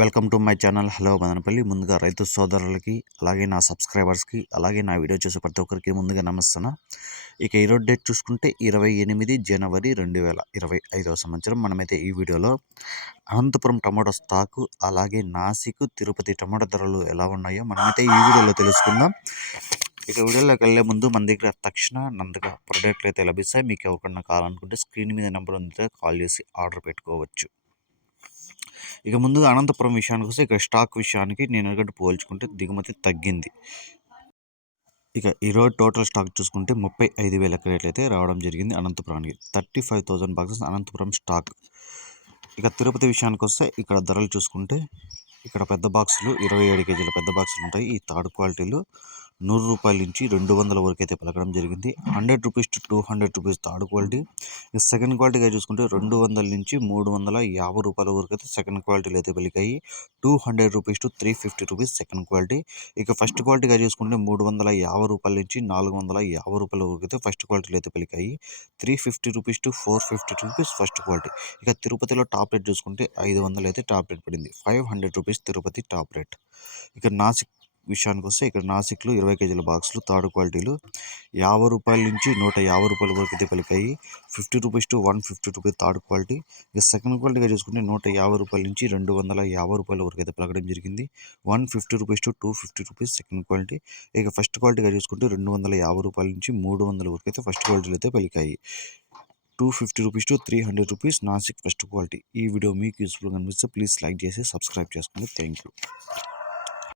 Welcome to my channel. Hello Madanapalle. ముందుగా రైతు సోదరులకి అలాగే నా సబ్స్క్రైబర్స్కి అలాగే నా వీడియో చూసే ప్రతి ఒక్కరికి ముందుగా నమస్తాను ఇక ఈరోజు డేట్ చూసుకుంటే ఇరవై ఎనిమిది జనవరి రెండు వేల ఇరవై ఐదవ సంవత్సరం. మనమైతే ఈ వీడియోలో అనంతపురం టమాటో స్టాకు అలాగే నాసిక్ తిరుపతి టమాటో ధరలు ఎలా ఉన్నాయో మనమైతే ఈ వీడియోలో తెలుసుకుందాం. ఇక వీడియోలోకి వెళ్ళే ముందు మన దగ్గర తక్షణ నందుగా ప్రొడక్ట్లు అయితే లభిస్తాయి. మీకు ఎవరికన్నా కావాలనుకుంటే స్క్రీన్ మీద నెంబర్ ఉంది కాల్ చేసి ఆర్డర్ పెట్టుకోవచ్చు. ఇక ముందుగా అనంతపురం విషయానికి వస్తే ఇక స్టాక్ విషయానికి నేను ఎందుకంటే పోల్చుకుంటే దిగుమతి తగ్గింది. ఇక ఈరోజు టోటల్ స్టాక్ చూసుకుంటే ముప్పై ఐదు వేల క్రేట్లు అయితే రావడం జరిగింది అనంతపురానికి. Thirty five thousand boxes Anantapur stock. ఇక తిరుపతి విషయానికి వస్తే ఇక్కడ ధరలు చూసుకుంటే ఇక్కడ పెద్ద బాక్సులు ఇరవై ఏడు కేజీల పెద్ద బాక్సులు ఉంటాయి. ఈ థర్డ్ క్వాలిటీలు నూరు రూపాయల నుంచి రెండు వందల వరకు అయితే పలకడం జరిగింది. Hundred rupees to two hundred rupees third quality. Second క్వాలిటీగా చూసుకుంటే రెండు వందల నుంచి మూడు వందల యాభై రూపాయల వరకు అయితే సెకండ్ క్వాలిటీలు అయితే పలికాయి. Two hundred rupees to three fifty rupees second quality. ఇక ఫస్ట్ క్వాలిటీగా చూసుకుంటే మూడు వందల యాభై రూపాయల నుంచి నాలుగు వందల యాభై రూపాయల వరకు అయితే ఫస్ట్ క్వాలిటీలు అయితే పలికాయి. Three fifty rupees to four fifty rupees first quality. ఇక తిరుపతిలో టాప్ రేట్ చూసుకుంటే ఐదు వందలు అయితే టాప్ రేట్ పడింది. Five hundred rupees Tirupati top rate. ఇక నాసిక్ విషయానికి వస్తే ఇక్కడ నాసిక్లు ఇరవై కేజీల బాక్సులు థర్డ్ క్వాలిటీలు యాభై రూపాయల నుంచి నూట యాభై రూపాయల వరకు అయితే పలికాయి. Fifty rupees to one fifty rupees third quality. ఇక సెకండ్ క్వాలిటీగా చూసుకుంటే నూట యాభై రూపాయల నుంచి రెండు వందల యాభై రూపాయల వరకు అయితే పలకడం జరిగింది. One fifty rupees to two fifty rupees second quality. ఇక ఫస్ట్ క్వాలిటీగా చూసుకుంటే రెండు వందల యాభై రూపాయల నుంచి మూడు వందల వరకు అయితే ఫస్ట్ క్వాలిటీలు అయితే పలికాయి. Two fifty rupees to three hundred rupees Nashik first quality. ఈ వీడియో మీకు యూస్ఫుల్గా అనిపిస్తే ప్లీజ్ లైక్ చేసి సబ్స్క్రైబ్ చేసుకోండి. Thank you.